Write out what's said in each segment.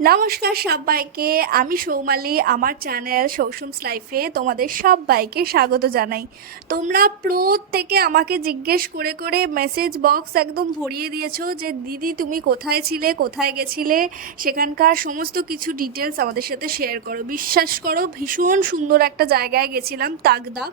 নমস্কার সবাইকে, আমি সৌমালি। আমার চ্যানেল সৌসুমস লাইফে তোমাদের সবাইকে স্বাগত জানাই। তোমরা প্রত্যেকে আমাকে জিজ্ঞেস করে করে মেসেজ বক্স একদম ভরিয়ে দিয়েছো যে দিদি তুমি কোথায় ছিলে, কোথায় গেছিলে, সেখানকার সমস্ত কিছু ডিটেলস আমাদের সাথে শেয়ার করো। বিশ্বাস করো, ভীষণ সুন্দর একটা জায়গায় গেছিলাম, তাগদা,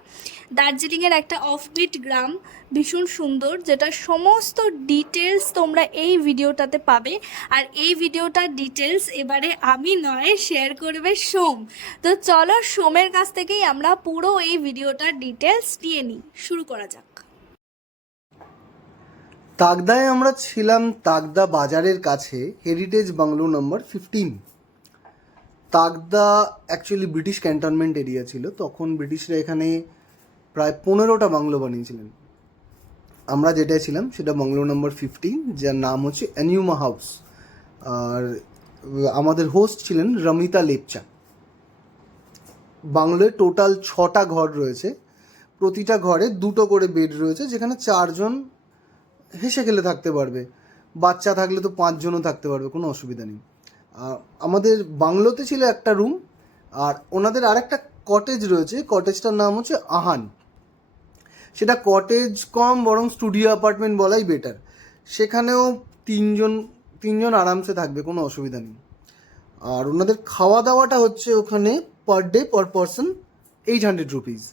দার্জিলিংয়ের একটা অফবিট গ্রাম, ভীষণ সুন্দর, যেটা সমস্ত ডিটেলস তোমরা এই ভিডিওটাতে পাবে। আর এই ভিডিওটার ডিটেলস এবারে আমি নয়, শেয়ার করবে সোম। তো চলো সোমের কাছ থেকেই আমরা পুরো এই ভিডিওটার ডিটেলস নিয়ে নিই। শুরু করা যাক। তাগদায় আমরা ছিলাম, তাগদা বাজারের কাছে, হেরিটেজ বাংলো নম্বর 15। Takdah actually British cantonment area ছিল, তখন ব্রিটিশরা এখানে প্রায় 15টা বাংলো বানিয়েছিলেন। আমরা যেটা ছিলাম সেটা বাংলো নম্বর 15, যার নাম হচ্ছে অ্যানিউমা হাউস। আর আমাদের হোস্ট ছিলেন রমিতা লেপচা। বাংলোয় টোটাল 6টা ঘর রয়েছে, প্রতিটা ঘরে 2টো করে বেড রয়েছে, যেখানে 4জন হেসে খেলে থাকতে পারবে। বাচ্চা থাকলে তো 5জনও থাকতে পারবে, কোনো অসুবিধা নেই। আমাদের বাংলোতে ছিল একটা রুম, আর ওনাদের আরেকটা কটেজ রয়েছে, কটেজটার নাম হচ্ছে আহান। সেটা কটেজ কম, বরং স্টুডিও অ্যাপার্টমেন্ট বলাই বেটার। সেখানেও তিনজন আরামসে থাকবে, কোনো অসুবিধা নেই। আর ওনাদের খাওয়া দাওয়াটা হচ্ছে ওখানে per day per person 800 rupees,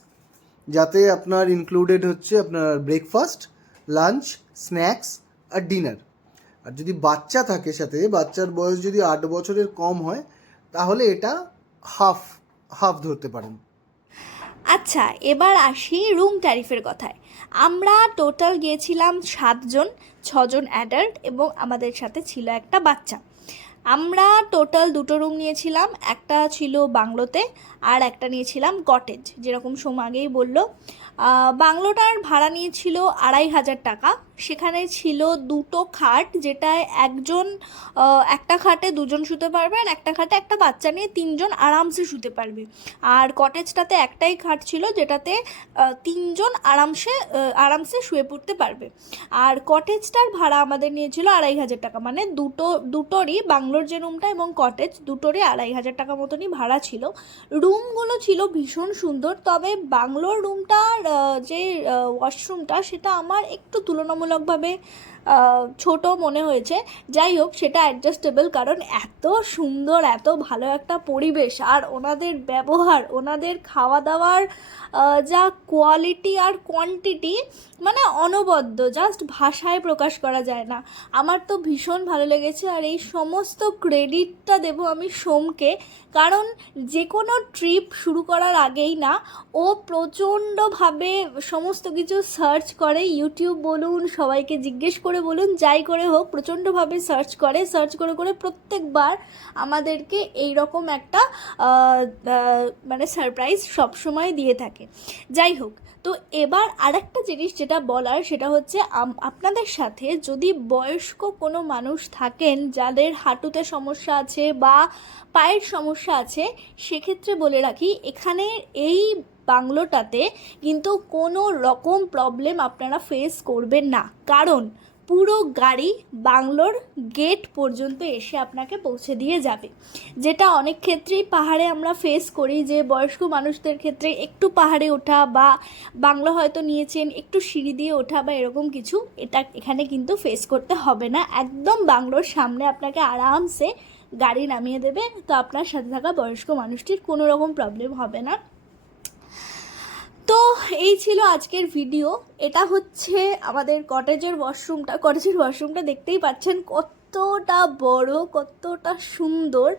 যাতে আপনার ইনক্লুডেড হচ্ছে আপনার ব্রেকফাস্ট, লাঞ্চ, স্ন্যাক্স আর ডিনার। আর যদি বাচ্চা থাকে সাথে, বাচ্চার বয়স যদি 8 বছরের কম হয়, তাহলে এটা হাফ হাফ ধরতে পারেন। আচ্ছা, এবার আসি রুম ট্যারিফের কথায়। আমরা টোটাল গিয়েছিলাম 7জন, 6জন অ্যাডাল্ট এবং আমাদের সাথে ছিল একটা বাচ্চা। আমরা টোটাল 2টো রুম নিয়েছিলাম, একটা ছিল বাংলোতে আর একটা নিয়েছিলাম কটেজ, যেরকম সোম আগেই বললো। বাংলোটার ভাড়া নিয়েছিল 2500 টাকা। সেখানে ছিল 2টো খাট, যেটায় একটা খাটে 2জন শুতে পারবে, আর একটা খাটে একটা বাচ্চা নিয়ে 3জন আরামসে শুতে পারবে। আর কটেজটাতে একটাই খাট ছিল, যেটাতে 3জন আরামসে শুয়ে পড়তে পারবে। আর কটেজটার ভাড়া আমাদের নিয়েছিল 2500 টাকা, মানে দুটোরই, বাংলোর যে রুমটা এবং কটেজ দুটোরই 2500 টাকা মতনই ভাড়া ছিল। রুমগুলো ছিল ভীষণ সুন্দর, তবে বাংলোর রুমটার যে ওয়াশরুমটা, সেটা আমার একটু তুলনামূলকভাবে ছোট মনে হয়েছে। যাই হোক, সেটা অ্যাডজাস্টেবল, কারণ এত সুন্দর, এত ভালো একটা পরিবেশ, আর ওনাদের ব্যবহার, ওনাদের খাওয়া দাওয়ার যা কোয়ালিটি আর কোয়ান্টিটি, মানে অনবদ্য, জাস্ট ভাষায় প্রকাশ করা যায় না। আমার তো ভীষণ ভালো লেগেছে। আর এই সমস্ত ক্রেডিটটা দেবো আমি সোমকে, কারণ যে কোনো ট্রিপ শুরু করার আগেই না, ও প্রচণ্ডভাবে সমস্ত কিছু সার্চ করে, ইউটিউব বলুন, সবাইকে জিজ্ঞেস করে বলুন, যাই করে হোক, প্রচণ্ডভাবে সার্চ করে করে প্রত্যেকবার আমাদেরকে এই রকম একটা মানে সারপ্রাইজ সবসময় দিয়ে থাকে। যাই হোক, তো এবার আরেকটা জিনিস যেটা বলার, সেটা হচ্ছে আপনাদের সাথে যদি বয়স্ক কোনো মানুষ থাকেন, যাদের হাঁটুতে সমস্যা আছে বা পায়ের সমস্যা আছে, সেক্ষেত্রে বলে রাখি, এখানে এই বাংলোটাতে কিন্তু কোনো রকম প্রবলেম আপনারা ফেস করবেন না, কারণ পুরো গাড়ি বাংলোর গেট পর্যন্ত এসে আপনাকে পৌঁছে দিয়ে যাবে। যেটা অনেক ক্ষেত্রেই পাহাড়ে আমরা ফেস করি, যে বয়স্ক মানুষদের ক্ষেত্রে একটু পাহাড়ে ওঠা, বা বাংলো হয়তো নিয়েছেন একটু সিঁড়ি দিয়ে ওঠা বা এরকম কিছু, এটা এখানে কিন্তু ফেস করতে হবে না। একদম বাংলোর সামনে আপনাকে আরামসে গাড়ি নামিয়ে দেবে, তো আপনার সাথে থাকা বয়স্ক মানুষটির কোনো রকম প্রবলেম হবে না। তো এই ছিল আজকের ভিডিও। এটা হচ্ছে আমাদের কটেজের ওয়াশরুমটা দেখতেই পাচ্ছেন, কতটা বড়, কতটা সুন্দর,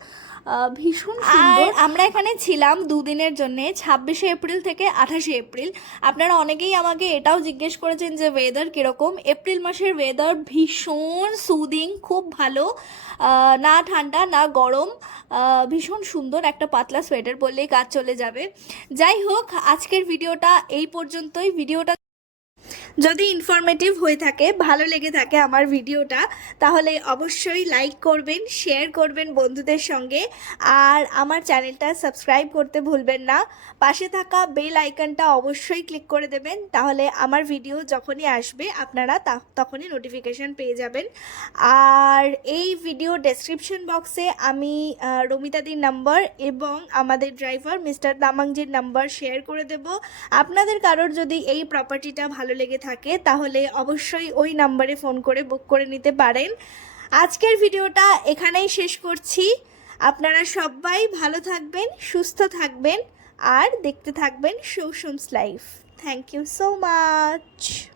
ভীষণ সুন্দর। আর আমরা এখানে ছিলাম 2 দিনের জন্যে, 26শে এপ্রিল থেকে 28শে এপ্রিল। আপনারা অনেকেই আমাকে এটাও জিজ্ঞেস করেছেন যে ওয়েদার কীরকম। এপ্রিল মাসের ওয়েদার ভীষণ সুদিং, খুব ভালো, না ঠান্ডা না গরম, ভীষণ সুন্দর। একটা পাতলা সোয়েটার পরলেই কাজ চলে যাবে। যাই হোক, আজকের ভিডিওটা এই পর্যন্তই। যদি ইনফরমেটিভ হয়ে থাকে, ভালো লেগে থাকে আমার ভিডিওটা, তাহলে অবশ্যই লাইক করবেন, শেয়ার করবেন বন্ধুদের সঙ্গে, আর আমার চ্যানেলটা সাবস্ক্রাইব করতে ভুলবেন না। পাশে থাকা বেল আইকনটা অবশ্যই ক্লিক করে দেবেন, তাহলে আমার ভিডিও যখনই আসবে আপনারা তখনই নোটিফিকেশান পেয়ে যাবেন। আর এই ভিডিও ডেসক্রিপশন বক্সে আমি রমিতাদির নাম্বার এবং আমাদের ড্রাইভার মিস্টার তামাংজির নাম্বার শেয়ার করে দেব। আপনাদের কারোর যদি এই প্রপার্টিটা ভালো লেগে থাকে তাহলে অবশ্যই ওই নাম্বারে ফোন করে বুক করে নিতে পারেন। আজকের ভিডিওটা এখানেই শেষ করছি। আপনারা সবাই ভালো থাকবেন, সুস্থ থাকবেন আর দেখতে থাকবেন সৌসমস life. Thank you so much.